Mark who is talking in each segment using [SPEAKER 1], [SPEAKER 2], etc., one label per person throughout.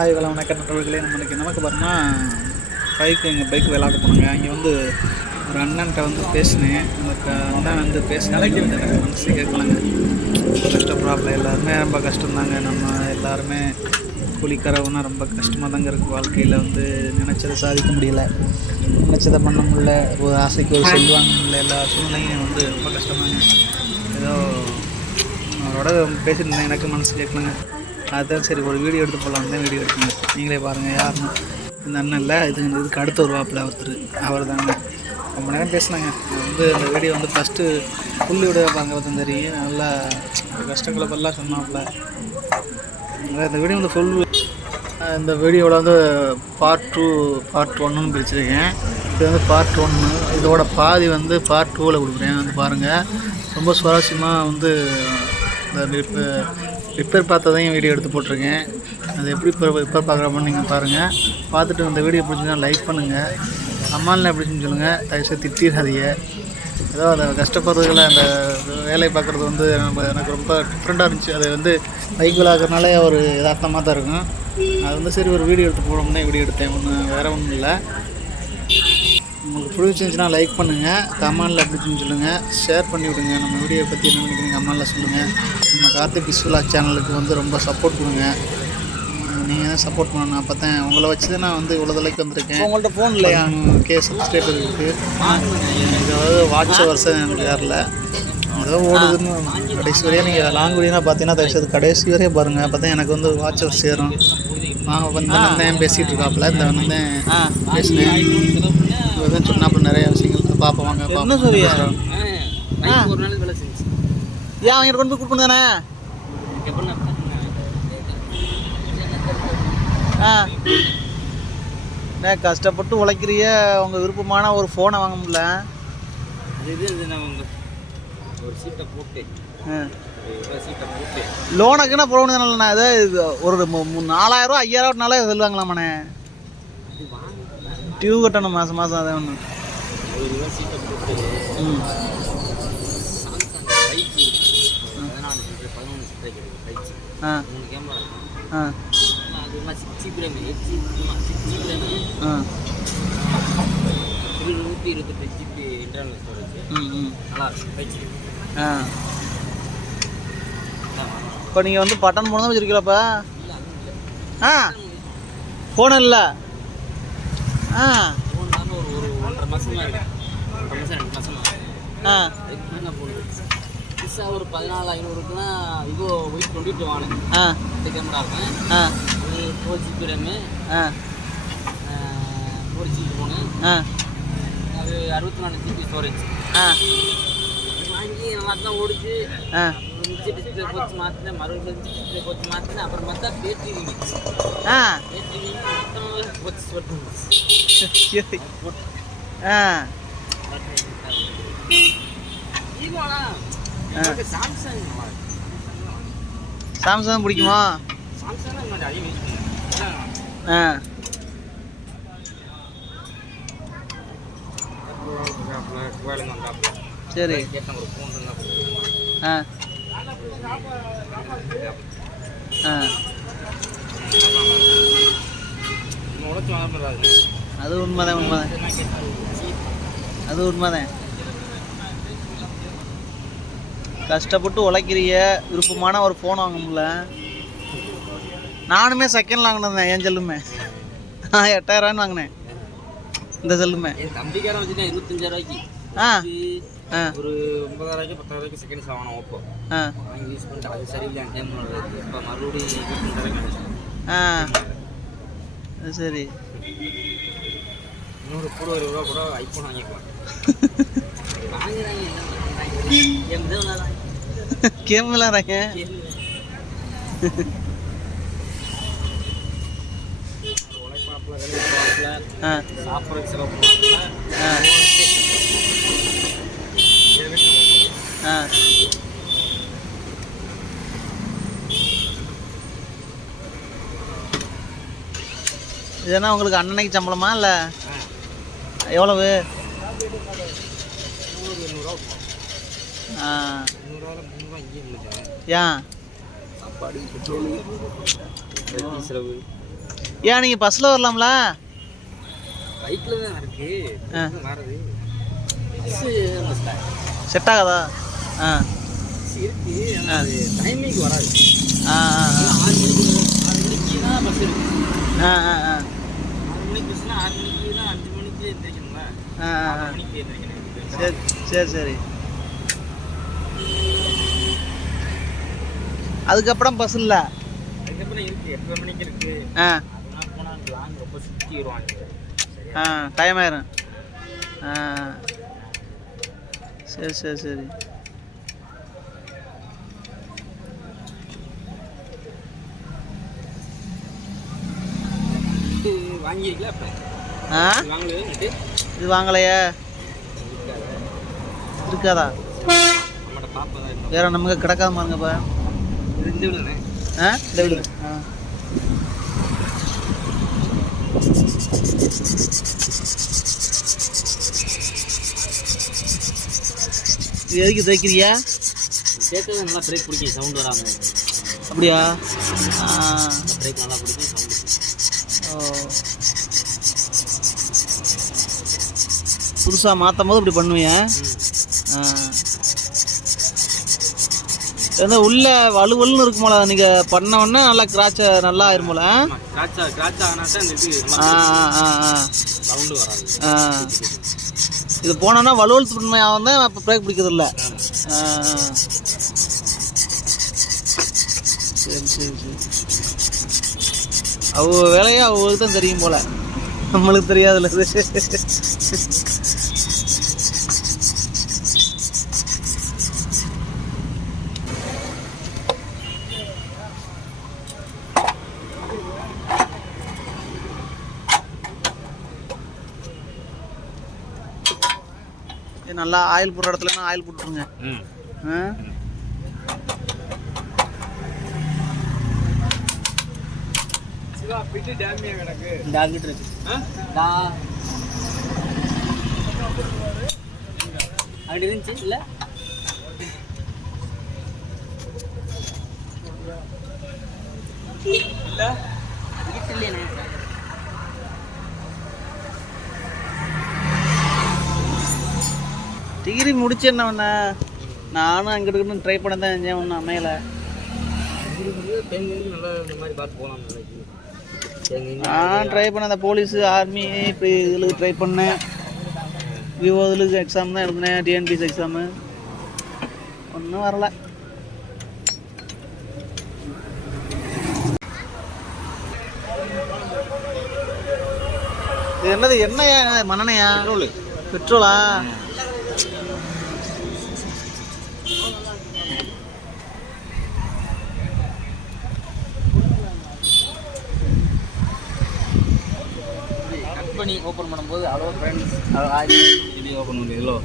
[SPEAKER 1] Hi வளம் வணக்க நண்பர்களே நம்மளுக்கு நமக்கு பார்த்தோம்னா பைக்கு எங்கள் பைக் விளாட போனாங்க அங்கே வந்து ஒரு அண்ணன்ட்ட வந்து பேசினேன். அந்த க- அண்ணன் வந்து பேசினாலே வந்து எனக்கு மனசு கேட்கலாங்க. கஷ்ட ப்ராப்ளம் எல்லாருமே ரொம்ப கஷ்டம்தாங்க. நம்ம எல்லாருமே கூலிக்காரவனா ரொம்ப கஷ்டமாக தாங்க இருக்குது வாழ்க்கையில் வந்து நினச்சதை சாதிக்க முடியல. நினச்சதை பண்ண முடியல. ஒரு ஆசைக்கு ஒரு செல்வாங்க முடியல எல்லா சூழ்நிலையும் வந்து ரொம்ப கஷ்டமாங்க. ஏதோ அவரோட பேசியிருந்தேன் எனக்கு மனசு கேட்கலங்க. அதுதான் சரி ஒரு வீடியோ எடுத்து போகலான்னு தான் வீடியோ எடுக்கணும். நீங்களே பாருங்கள் யாருன்னு? இந்த அண்ணன் இல்லை இது இதுக்கு அடுத்து ஒரு வாப்பில் ஒருத்தர். அவர் தாங்க ரொம்ப நேரம் பேசினாங்க. வந்து அந்த வீடியோ வந்து ஃபஸ்ட்டு புள்ளி விட பாருங்க ஒருத்தன் தெரியும். நல்லா கஷ்டங்களை பல்லாம் சொன்னாப்புல. இந்த வீடியோ வந்து ஃபுல் இந்த வீடியோவில் வந்து பார்ட் டூ பார்ட் ஒன்றுன்னு பிரிச்சிருக்கேன். இது வந்து பார்ட் ஒன்று இதோட பாதி வந்து பார்ட் டூவில் கொடுக்குறேன். வந்து பாருங்கள் ரொம்ப சுவாரஸ்யமாக வந்து இந்த ரிப்பேர் பார்த்ததையும் வீடியோ எடுத்து போட்டிருக்கேன். அது எப்படி இப்போ ரிப்பேர் பார்க்குறப்பன்னு நீங்கள் பாருங்கள் பார்த்துட்டு இந்த வீடியோ பிடிச்சிங்கன்னா லைக் பண்ணுங்கள் அம்மாவில் எப்படி சொல்லுங்கள் தயவுசெய்து திட்டிடாதீங்க. ஏதோ அந்த கஷ்டப்படுறதுல அந்த வேலையை பார்க்குறது வந்து நம்ம எனக்கு ரொம்ப டிஃப்ரெண்ட்டாக இருந்துச்சு. அது வந்து பைக் விளாட்றதுனாலே ஒரு யதார்த்தமாக தான் இருக்கும். அது வந்து சரி ஒரு வீடியோ எடுத்து போனோம்னா வீடியோ எடுத்தேன். ஒன்றும் வேறு ஒன்றும் இல்லை. உங்களுக்கு பிடிச்சிருந்துச்சுன்னா லைக் பண்ணுங்கள் கமெண்டில் பிடிச்சுன்னு சொல்லுங்கள் ஷேர் பண்ணி விடுங்க. நம்ம வீடியோ பற்றி என்ன நினைக்கிறீங்க கமெண்டில் சொல்லுங்கள் நம்ம கார்த்திக் பிஸ்வலா சேனலுக்கு வந்து ரொம்ப சப்போர்ட் கொடுங்க. நீங்கள் தான் சப்போர்ட் பண்ணணும். அப்போ தான் உங்களை வச்சு தான் நான் வந்து இவ்வளோ தொலைக்கு வந்திருக்கேன். உங்கள்கிட்ட ஃபோன் இல்லையா? கே சப்ஸ்கிரைபர் இருக்குது இதாவது வாட்ச் வருஷம் எனக்கு யாரில் ஏதோ ஓடுதுன்னு கடைசி வரையும் நீங்கள் லாங் வீடியோனா பார்த்தீங்கன்னா தயவுசெய்து கடைசி வரையும் பாருங்கள் அப்போ தான் எனக்கு வந்து வாட்ச் சேரும். வாங்க வந்து தான் பேசிகிட்டு இருக்காப்புல? இந்த வந்து பேசினேன். இவர் தான் சொன்னாப்புல நிறைய விஷயங்கள். பார்ப்போம் வாங்க என்ன சொல்லியா
[SPEAKER 2] ஒரு நாள் வேலை செஞ்சு
[SPEAKER 1] ஏன் அவங்க கொண்டு போய் கொடுக்கணும் தானே? ஆ. நான் கஷ்டப்பட்டு உழைக்கிறிய? உங்கள் விருப்பமான ஒரு ஃபோனை வாங்க முடியல.
[SPEAKER 2] இது இது நான் உங்க ஒரு சீட்டை போட்டு சீட்டை போட்டு
[SPEAKER 1] லோனுக்குன்னா போகணும் தானே இது இது ஒரு நாலாயிரம் ஐயாயிரம் நாளே சொல்லுவாங்களாமாண்ணே. டியூ கட்டணும் மாதம் மாதம் அதே ஒன்று ஆ. ஆ.
[SPEAKER 2] என்ன
[SPEAKER 1] ஆ.
[SPEAKER 2] இருநூற்றி இருபத்தெட்டு ஜிபி இன்டர்னல் ஸ்டோரேஜ் நல்லா இருக்கும்
[SPEAKER 1] இப்போ நீங்கள் வந்து பட்டன் ஃபோன் தான் வச்சுருக்கீங்களப்பா ஆ ஃபோன் இல்லை. ஆ.
[SPEAKER 2] ஃபோன் ஒரு ஒரு ஒன்றரை
[SPEAKER 1] ஆ.
[SPEAKER 2] ஃபோன் ஒரு பதினாலு ஐநூறுக்குன்னா இது ஒயிட் டுவெண்ட்டி டூ
[SPEAKER 1] ஆ.
[SPEAKER 2] இந்த கேமரா இருக்கும்
[SPEAKER 1] ஆ.
[SPEAKER 2] ஃபோர் ஜிபி ரேமு
[SPEAKER 1] ஆ.
[SPEAKER 2] ஃபோர் ஜிபி ஃபோனு
[SPEAKER 1] ஆ.
[SPEAKER 2] அது அறுபத்தி நாலு ஜிபி ஸ்டோரேஜ்
[SPEAKER 1] ஆ
[SPEAKER 2] வாங்கி நல்லா தான் ஓடிச்சு
[SPEAKER 1] ஆ.
[SPEAKER 2] மிச்ச டிஸ்பிளே போச்சு மாற்றினேன் மறுபடியும் டிஸ்பிளே போச்சு மாற்றினேன் அப்புறம் பார்த்தா பேட்டரி
[SPEAKER 1] ஆ.
[SPEAKER 2] பேட்டரி போச்சு
[SPEAKER 1] ஆ.
[SPEAKER 2] சாம்சங்
[SPEAKER 1] சாம்சங் பிடிக்குமா?
[SPEAKER 2] சாம்சங்
[SPEAKER 1] ஆ. சரி. ஆ. ஆ. அது உண்மைதான் உண்மைதான். அது உண்மைதான். கஷ்டப்பட்டு உழைக்கிறிய விருப்பமான ஒரு ஃபோன் வாங்க முடியல. நானுமே செகண்ட் வாங்கினேன் என் செல்லுமே. ஆ எட்டாயிரரூவான்னு வாங்கினேன் இந்த செல்லுமே.
[SPEAKER 2] தம்பிக்காரன் வச்சுட்டேன் இருபத்தஞ்சாயிரம் ரூபாய்க்கு. ஒரு ஒன்பதாயிரம் பத்தாயிரம் செகண்ட்ஸ் வாங்கினோம் ஓப்போ
[SPEAKER 1] ஆ.
[SPEAKER 2] வாங்கி யூஸ் பண்ணிட்டு அது சரியில்லை டைம் இப்போ மறுபடியும்
[SPEAKER 1] சரி.
[SPEAKER 2] இன்னொரு கூட ஒரு ரூபா கூட ஐஃபோன் வாங்கிக்கலாம்.
[SPEAKER 1] கேம் விளாட்றாங்க.
[SPEAKER 2] சாப்பிட்றதுக்கு செலவு பண்ணுவாப்புல.
[SPEAKER 1] ஆ. ஆ இது என்ன உங்களுக்கு அண்ணனைக்கு சம்பளமா இல்லை எவ்வளவு? ஏன்
[SPEAKER 3] ஏன் நீங்கள் பஸ்ஸில் வரலாம்ல? செட் ஆகாதா?
[SPEAKER 2] இருக்கு ஆனால் அது டைமிங்க்கு வராது
[SPEAKER 3] ஆ. ஆ
[SPEAKER 2] ஆறு மணிக்கு ஆறு மணிக்கு தான் பஸ் இருக்கு
[SPEAKER 3] ஆ ஆ.
[SPEAKER 2] ஆறு மணிக்கு பஸ்னா ஆறு மணிக்கு தான் அஞ்சு மணிக்கு எந்திரிக்கணும்ல
[SPEAKER 3] ஆ ஆ
[SPEAKER 2] ஆறு
[SPEAKER 3] ஆ.
[SPEAKER 2] மணிக்கு எந்திரிக்கணும்
[SPEAKER 3] சரி சரி சரி. அதுக்கப்புறம் பஸ் இல்லை?
[SPEAKER 2] அதுக்கப்புறம் இருக்கு எட்டு மணிக்கு இருக்கு
[SPEAKER 3] ஆ
[SPEAKER 2] அதெல்லாம் போனால் லாங் ரொம்ப சுற்றி
[SPEAKER 3] ஆ. டைம் ஆயிரும் சரி சரி சரி.
[SPEAKER 2] வாங்கியிருக்கல
[SPEAKER 3] ஆ?
[SPEAKER 2] நட்டு
[SPEAKER 3] இது வாங்கலையே. இருக்காதா? வேற நமக்கு கிடக்காம பாருங்கப்பா ஆ? இந்த வீடு. ஆ. எதுக்கு தைக்கிறியா
[SPEAKER 2] கேட்கறது நல்லா பிரேக் பிடிக்கும் சவுண்ட் வராமல்
[SPEAKER 3] அப்படியா?
[SPEAKER 2] பிரேக் நல்லா பிடிக்கும் சவுண்ட்
[SPEAKER 3] ஓ புதுசாக மாற்றும் போது இப்படி ஆ. வந்து உள்ள வலுவலுன்னு இருக்குமோல நீங்கள் பண்ண உடனே நல்லா கிராச்ச நல்லா ஆயிருமோல
[SPEAKER 2] ஆமாம் கிராச்சா கிராச்சா ஆனால் தான் இந்த இது
[SPEAKER 3] ஆ ஆ ஆ ஆ.
[SPEAKER 2] சவுண்டு வராது.
[SPEAKER 3] ஆ. இது போனோன்னா வலுவல் தன்மையாக வந்து இப்போ பிரேக் பிடிக்கிறது இல்லை. சரி சரி சரி. அவ வேலையை அவங்களுக்கு தான் தெரியும் போல. நம்மளுக்கு தெரியாதுல்ல நல்லா ஆயில் போடுற இடத்துலனா ஆயில் போட்டுருங்க.
[SPEAKER 2] ம்.
[SPEAKER 3] ஆ?
[SPEAKER 2] இந்த அங்கிட்டு இருக்கு. டா அங்கிட்டு இருந்துச்சு? இல்லை? இல்லை இல்லையே
[SPEAKER 3] டிகிரி முடிச்சு என்ன பண்ண? நானும் அங்கிட்டு ட்ரை பண்ண தான் செஞ்சேன் ஒன்றும் அமையலை. நான் ட்ரை பண்ணேன் அந்த போலீஸு ஆர்மி இப்படி இதில் ட்ரை பண்ணேன். விவோ இதில் எக்ஸாம் தான் எழுதினேன் டிஎன்பிஎஸ் எக்ஸாமு ஒன்றும் வரல. இது என்னது எண்ணெயா மண்ணெண்ணையா
[SPEAKER 2] பெட்ரோலு? பண்ணி ஓப்பன் பண்ணும்போது அவ்வளோ ஃப்ரெண்ட்ஸ் இது ஓப்பன் பண்ணுறீங்களோ.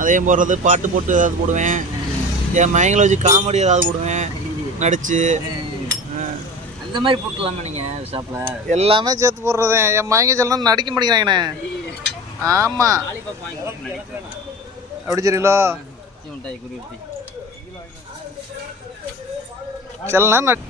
[SPEAKER 3] அதையும் போடுறது பாட்டு போட்டு ஏதாவது போடுவேன். என் மயங்களை வச்சு காமெடி ஏதாவது போடுவேன். நடிச்சு.
[SPEAKER 2] அந்த மாதிரி போட்டுலாமா நீங்கள் ஷாப்பில்
[SPEAKER 3] எல்லாமே சேர்த்து போடுறது. என் மயங்க சொல்லணும் நடிக்க மாட்டேங்கிறாங்கண்ணே. ஆமாம் அப்படி சரிங்களோ சில நேரம் நட்